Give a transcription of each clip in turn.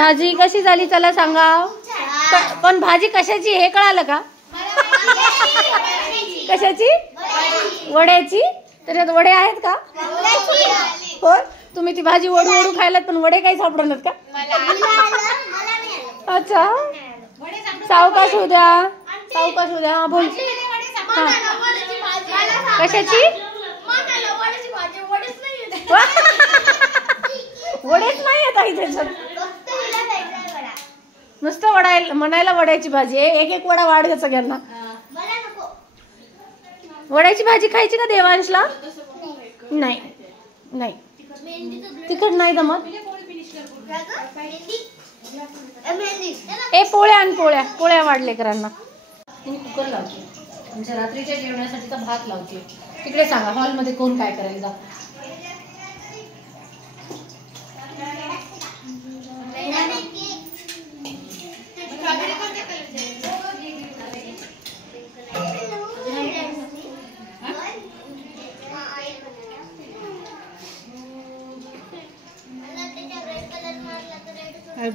भाजी कशी झाली चला सांगा. पण भाजी कशाची हे कळालं का? कशाची? वड्याची. त्याच्यात वडे आहेत का? हो. तुम्ही ती भाजी वडू वडू खायलात पण वडे काही सापडणार का? अच्छा सावकाश होऊ द्या, सावकाश होऊ द्या. हा बोल. कशाची? वडेच नाही येत आहे त्याच्यात. नुसतं वडायला म्हणायला वड्याची भाजी आहे. एक एक वडा वाढ सगळ्यांना. वड्याची भाजी खायची का देवांशला? नाही नाही तिखट नाही जमत. ए पोळ्या आणि पोळ्या पोळ्या वाढले करांना. कुकर लावते आमच्या रात्रीच्या जेवणासाठीचा भात लावते. तिकडे सांगा हॉलमध्ये कोण काय करायला जा.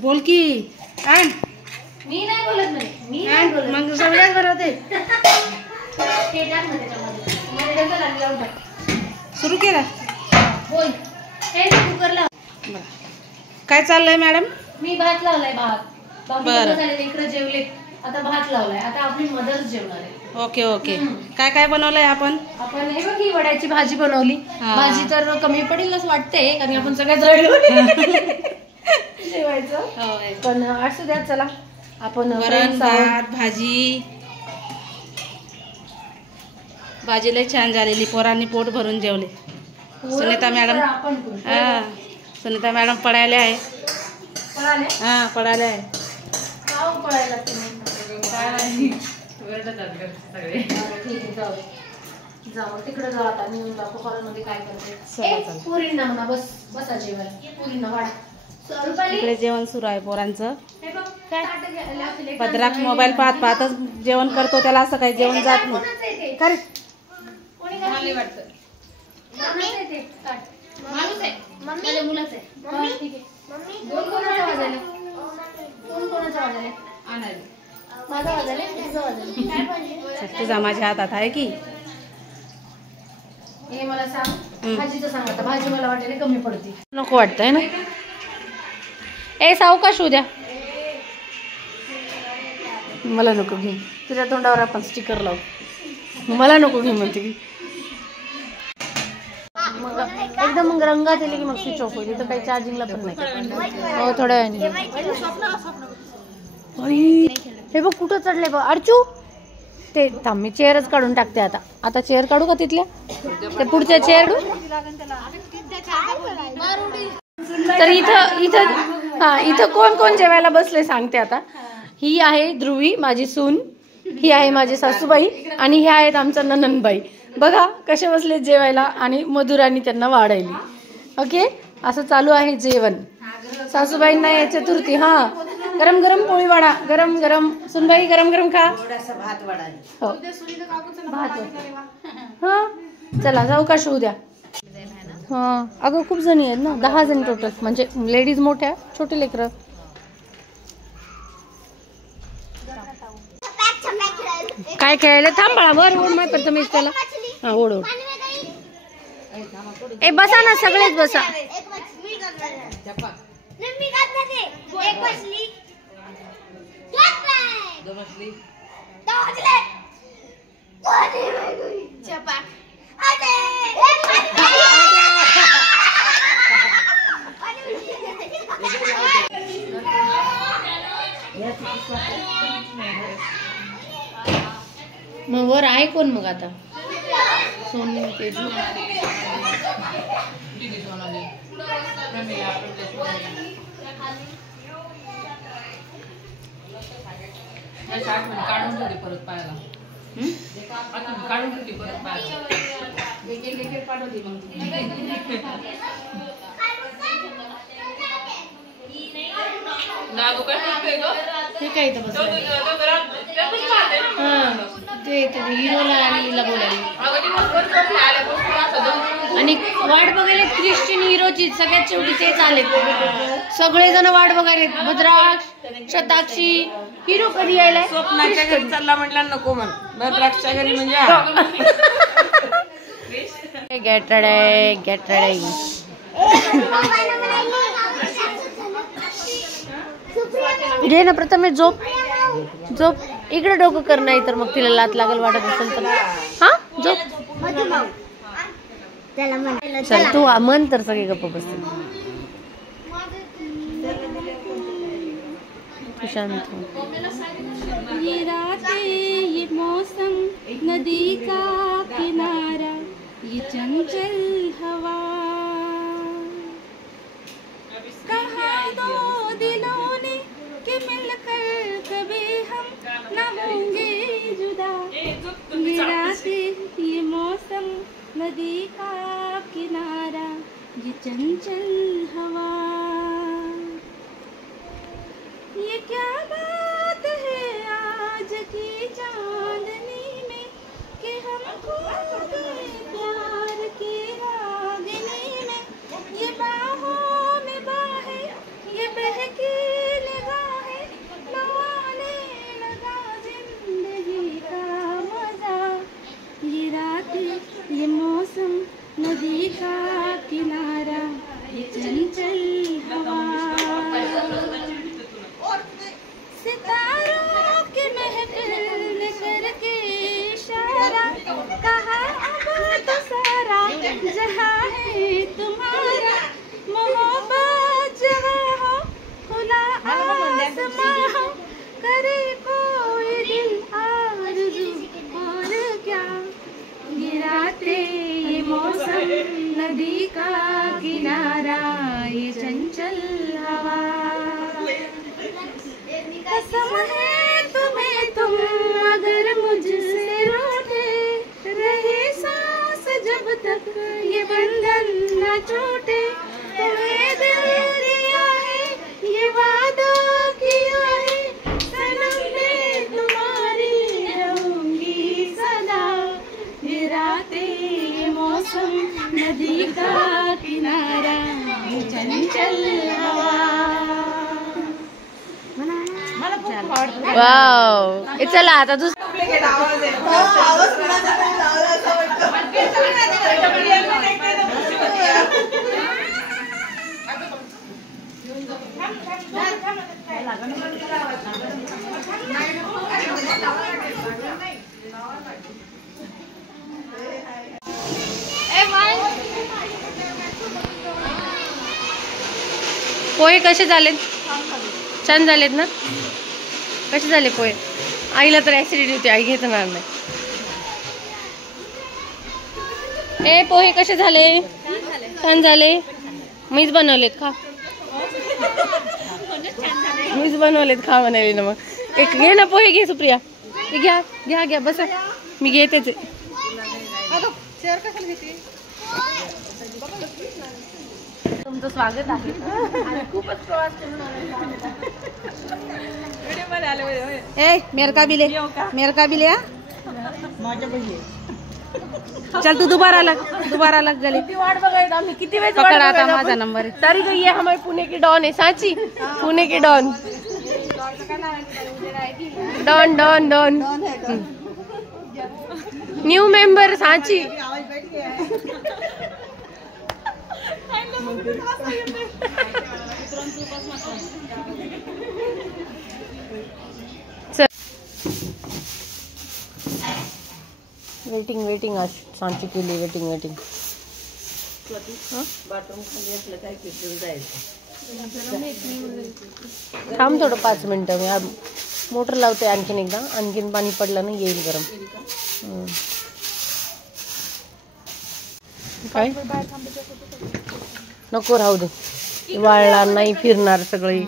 बोल की. मी नाही बोलत नाही. मी नाही बोलत. मग सगळ्याच बनवते. सुरू केला. बोल. हे कुकर लाव. काय चाललंय मॅडम? मी भात लावलाय. भात इकडे जेवले. आता भात लावलाय. आता आपली मदर्स जेवणार आहे. Okay okay. काय काय बनवलंय आपण? आपण हे बघ ही वड्याची भाजी बनवली. भाजी तर कमी पडेल असं वाटतंय कारण आपण सगळ्यात रडलो जेवायचं. पण असू द्या चला आपण वरण भात भाजी. भाजी लय छान झालेली. पोरांनी पोट भरून जेवले. सुनीता मॅडम सुनीता मॅडम पळायला आहे. हा पळायला आहे. पळायला जाऊ तिकडे जाऊ. आता मी दाखव हॉलमध्ये काय करते. पुरींना म्हणा बस बसा जेवायला. पुरींना वाढ. इकडे जेवण सुरू आहे पोरांचं. भद्राक मोबाईल पाहत पाहतच जेवण करतो. त्याला असं काही जेवण जात नाही. खरे तुझा माझ्या हातात आहे की. हे मला सांग भाजीचं सांग. आता भाजी मला वाटेल कमी पडते. नको वाटतंय ना. ए सावकाश होऊ द्या. मला नको घे. तुझ्या तोंडावर आपण स्टिकर लावू. मला नको घे म्हणते की. मग एकदम मग रंगात येईल की मग स्विच ऑफ होईल. इथं काही चार्जिंगला पण नाही. हो थोड्या वेळाने. हे बघ कुठं चढले बघ अर्चू. ते थांब मी चेअरच काढून टाकते. आता आता चेअर काढू का तिथल्या? ते पुढच्या चेअर. तर इथं कोण कोण जेवायला बसले सांगते आता. ही आहे ध्रुवी माझी सून. ही आहे माझी सासूबाई आणि ह्या आहेत आमच्या ननंदबाई. बघा कसे बसले जेवायला आणि मधुरानी त्यांना वाढायली. ओके असं चालू आहे जेवण. सासूबाईंना या चतुर्थी. हा गरम गरम पोळी वाढा. गरम गरम सुनबाई गरम गरम खा. हो भात. हा चला जाऊ का शिवू द्या. हा अगं खूप जणी आहेत ना. 10 जणी टोटल. म्हणजे लेडीज मोठ्या छोटे लेकरं. काय खेळायला थांब बाळा. वर ओढ माय पण तुम्ही त्याला. हा ओढ ओढ. ए बसा ना सगळेच बसा. मग वर आहे कोण मग आता? सोनी तेजू. काढून ठेवली परत पायाला. काढून ठेवली परत पायाला. एक पाठवली मग. ते काय इथं बसलं. हा ते हिरोला आणि हिला बोलायला. आणि वाट बघायला ख्रिश्चन हिरोची सगळ्यात शेवटी तेच आले. सगळेजण वाट बघायला. भद्राक्ष, शताक्षी, हिरो कधी यायलाय? स्वप्नाच्या घरी चालला म्हटलं नको म्हण. भद्राक्षच्या घरी म्हणजे गेट रेडी, गेट रेडी. घे ना प्रथम झोप झोप. इकडे डोकं कर, नाही तर मग तिला लात लागल वाटत असेल तर. हा झोप. चल तू मन तर सगळे गप्प बसतील. तू शांत हो. ये रातें, ये मौसम, नदी का किनारा, ये चंचल हवा, कहा दो दिलों ने कि मिलकर कभी हम न होंगे जुदा. ये रातें, ये मौसम, नदी का किनारा, ये चंचल हवा. ये क्या बात है आज की चांदनी में कि हम खो गए प्यार की रागिनी में. ये बाहों में बाहें, ये बहकी निगाहें, लौटाने लगा जिंदगी का मजा. ये रातें, ये मौसम, नदी का किनारा, ये चंचल हवा. सितारों के महफिल ने करके इशारा, कहा अब तो सारा जहां है तुम्हारा. मोहब्बत जहां हो, खुला आसमां हो, करे कोई दिल आरज़ू और क्या. ये रातें, ये मौसम, नदी का किनारा, ये चंचल हवा. कसम है तुम्हें तुम अगर मुझसे रूठे रहे सांस जब तक ये बंधन न टूटे. तुम्हें दिल दिया है, ये वादा किया है, सनम मैं तुम्हारी रहूंगी सदा. ये रातें, ये मौसम, नदी का किनारा, ये चंचल हवा. वाव. चला आता दुसरं. पोहे कसे झालेत? छान झालेत ना? कसे झाले पोहे? आईला तर ऍसिडिटी होती, आई घेतणार नाही. ए पोहे कसे झाले? छान झाले. मीच बनवलेत, खा. मीच बनवलेत, खा म्हणाले ना. मग एक घे ना पोहे, घे सुप्रिया. घ्या घ्या घ्या, बसा. मी घेतेच. तुमचं स्वागत आहे. खूपच प्रवास करून ए मेरे का भी ले, मेरे का भी ले. चल तू दोबारा लग गले. किती वाट बघायचं आम्ही, किती वेळ पकड़ आता माझा नंबर है. सारी गई है हमारे पुणे की डॉन है. सांची पुणे की don. Don don don new member Sanchi. Waiting आज सांची केली. वेटिंग. थांब थोडं 5 मिनिटं. मी मोटर लावते आणखीन एकदा. आणखीन पाणी पडलं ना येईल गरम. काय नको, राहू दे. वाळणार नाही, फिरणार सगळे.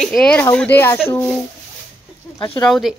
ए राहू दे आशू, राहू दे.